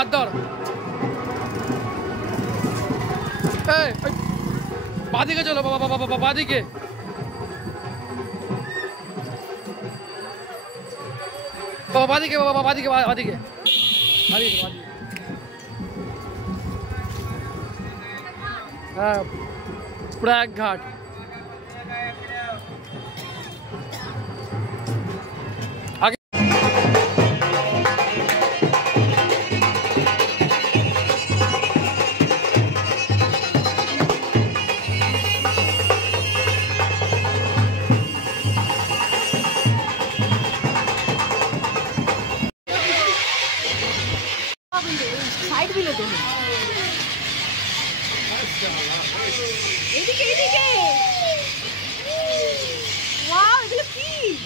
হাত ধর, বাদিকে চলো বাবা, বাবা বাবা বাদিকে। বাবা বাদিকে, বাবা বাদিকে, বাদিকে বাদিকে। হ্যাঁ, প্রয়াগ ঘাট।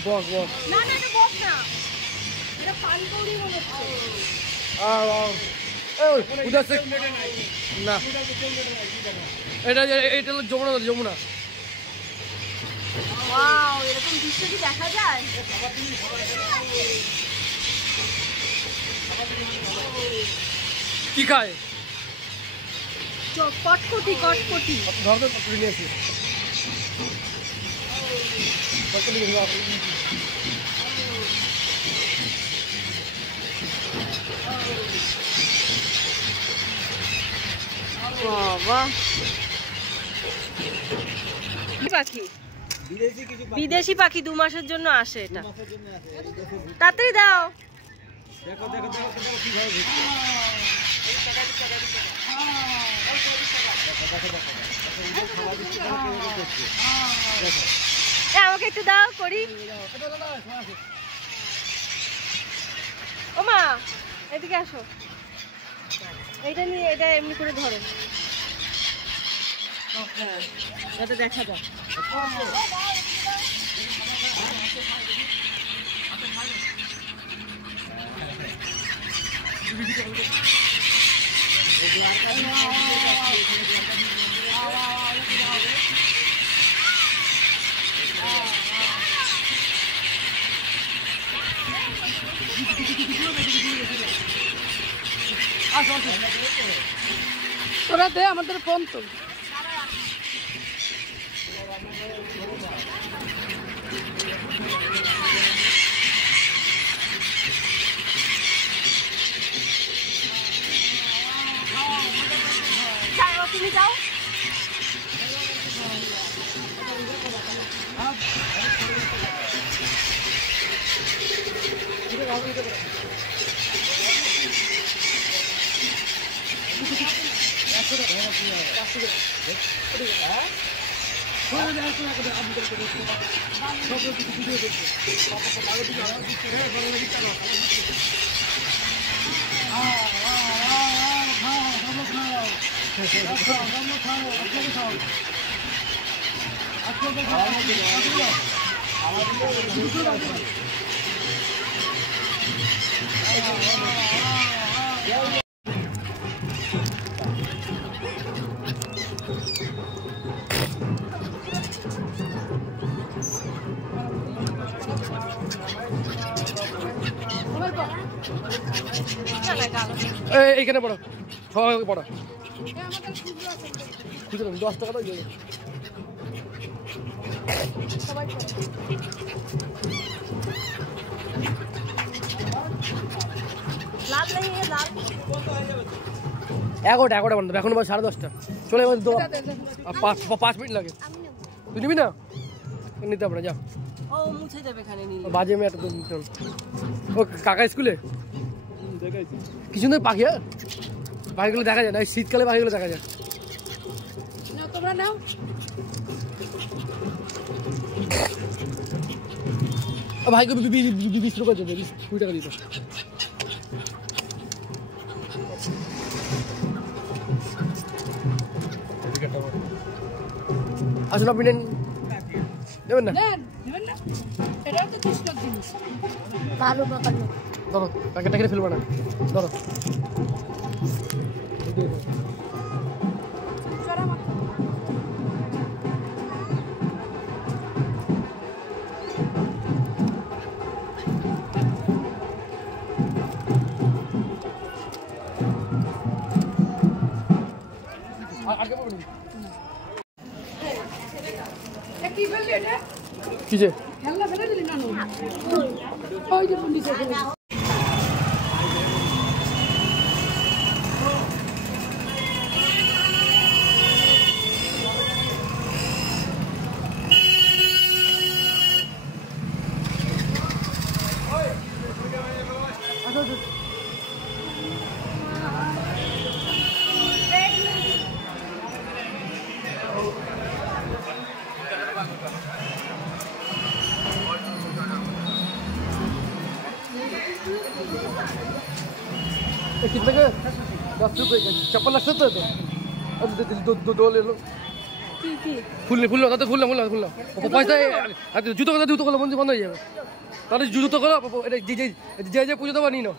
বক বক না না, এটা বক না, এটা পানকৌড়ি মনে হচ্ছে। উদাস না, এটা এটা হলো যমুনা, যমুনা। ওয়াও, এরকম দৃশ্য কি দেখা যায়? কি খায়? কটকটি, কটকটি। ধরো কটকটি নিয়ে আসি। বাবা, পাখি, বিদেশি পাখি 2 মাসের জন্য আসে। এটা তাড়াতাড়ি দাও। দেখো দেখো দেখো কিভাবে আমাকে একটু দাও করি। ও মা, এদিকে আসো, এইটা নিয়ে, এটা এমনি করে ধরো, যাতে দেখা যায়। তোরা দে, আমাদের ফোন তো। তুমি যাও। এইখানে পড়ো, সবাই পড়ো। 10 টাকা দাও। এগারোটা বন্ধ, এখন 10:30। চলে এবার 5 মিনিট লাগে। তুই নিবি না? নিতে হবে না, যা। বাজে আমি একটা ও কাকা স্কুলে কি সুন্দর পাখি। পাখিগুলো দেখা যায় না, শীতকালে পাখিগুলো দেখা যায়। তোমরা নাও। ভাইকে 20 টাকা দিত, 20 টাকা দিত। আসুন আপনি নেন, নেবেন না? এটাও তো কৃষ্ণর জিনিস। ধরো, প্যাকেটটা কেটে ফেলবো না, ধরো। আগে বলুন কি বললি এটা? কি যে খেলনা ফেলে দিলি না? ওই যে পুলিশ এখানে। कितने का? 10 रुपए का चप्पल लग सकता है तो दो ले लो। फुल दादा फुल पैसा জুতো করলে বন্ধ হয়ে যাবে। তাহলে জুতো করো যে পুজো দেবো নিনো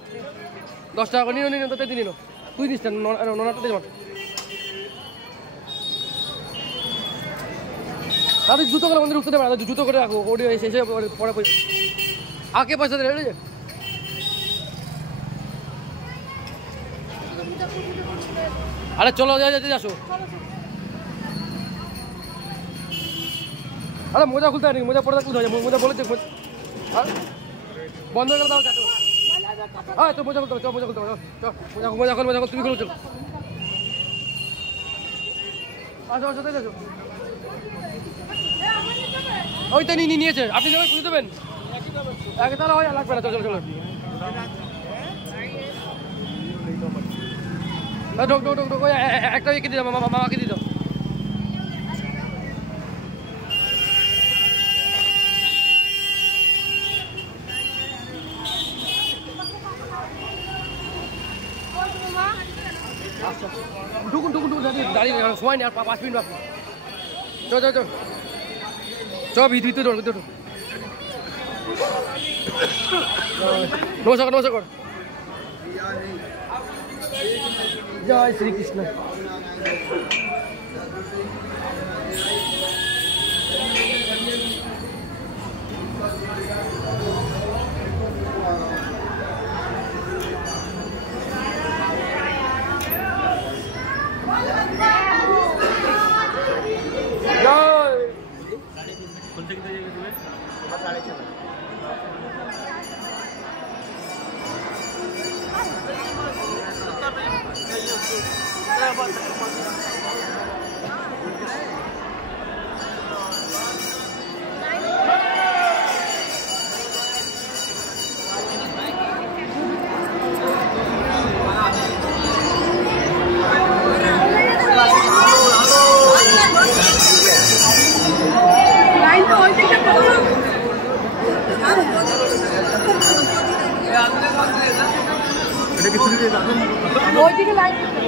10 টাকা করে নিনো তাতে নিনো তুই নিস নটাতে যাও। তাহলে জুতো করে মন্দির উঠতে দেবে না, জুতো করে রাখো ওটি শেষে পরে আগে পয়সা দেবে। আরে চলো যেতে আসো। আরে মোজা খুলতে পারি, মোজা পরে খুলতে হয়, মোজা বলেছে বন্ধ করে দাও। হ্যাঁ তো মোজা খুলতে হবে, মোজা খুলতে হবে, মোজা খোল তুমি খুলো চলো। আসো আসো আসো, ওইটা নিয়েছে আপনি যাবেন খুলে দেবেন একে, তাহলে হয় লাগবে না। চলো চলো একটা এঁকে দিয়ে দাও, মামাকে দিয়ে দাও। ঢুকুন দাঁড়িয়ে সময় নেই আর 5 মিনিট বাকি। চ ভিতরে নমস্কার। জয় শ্রীকৃষ্ণ।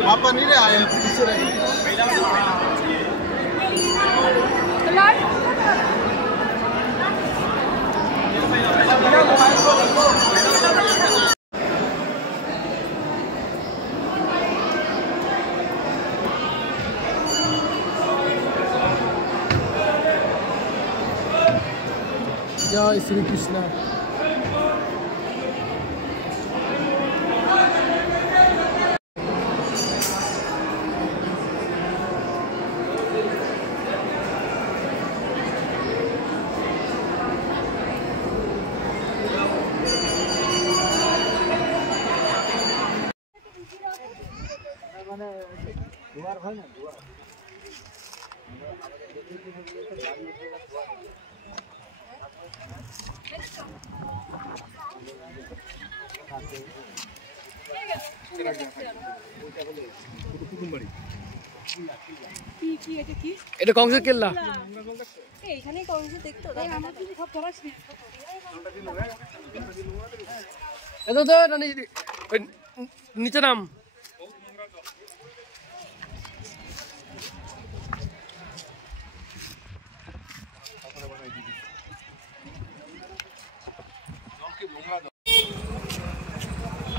पापा नहीं रहे आए पीछे रहे। जय श्री कृष्ण। दुआर भाई ना दुआर এটা কংসের কেল্লা। এইখানেই কংস দেখতো আমার তুমি সব ধরাস নি। এটা তো নিচে নাম।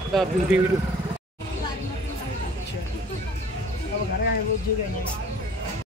ভিডিও अब घर आए वो जगह नहीं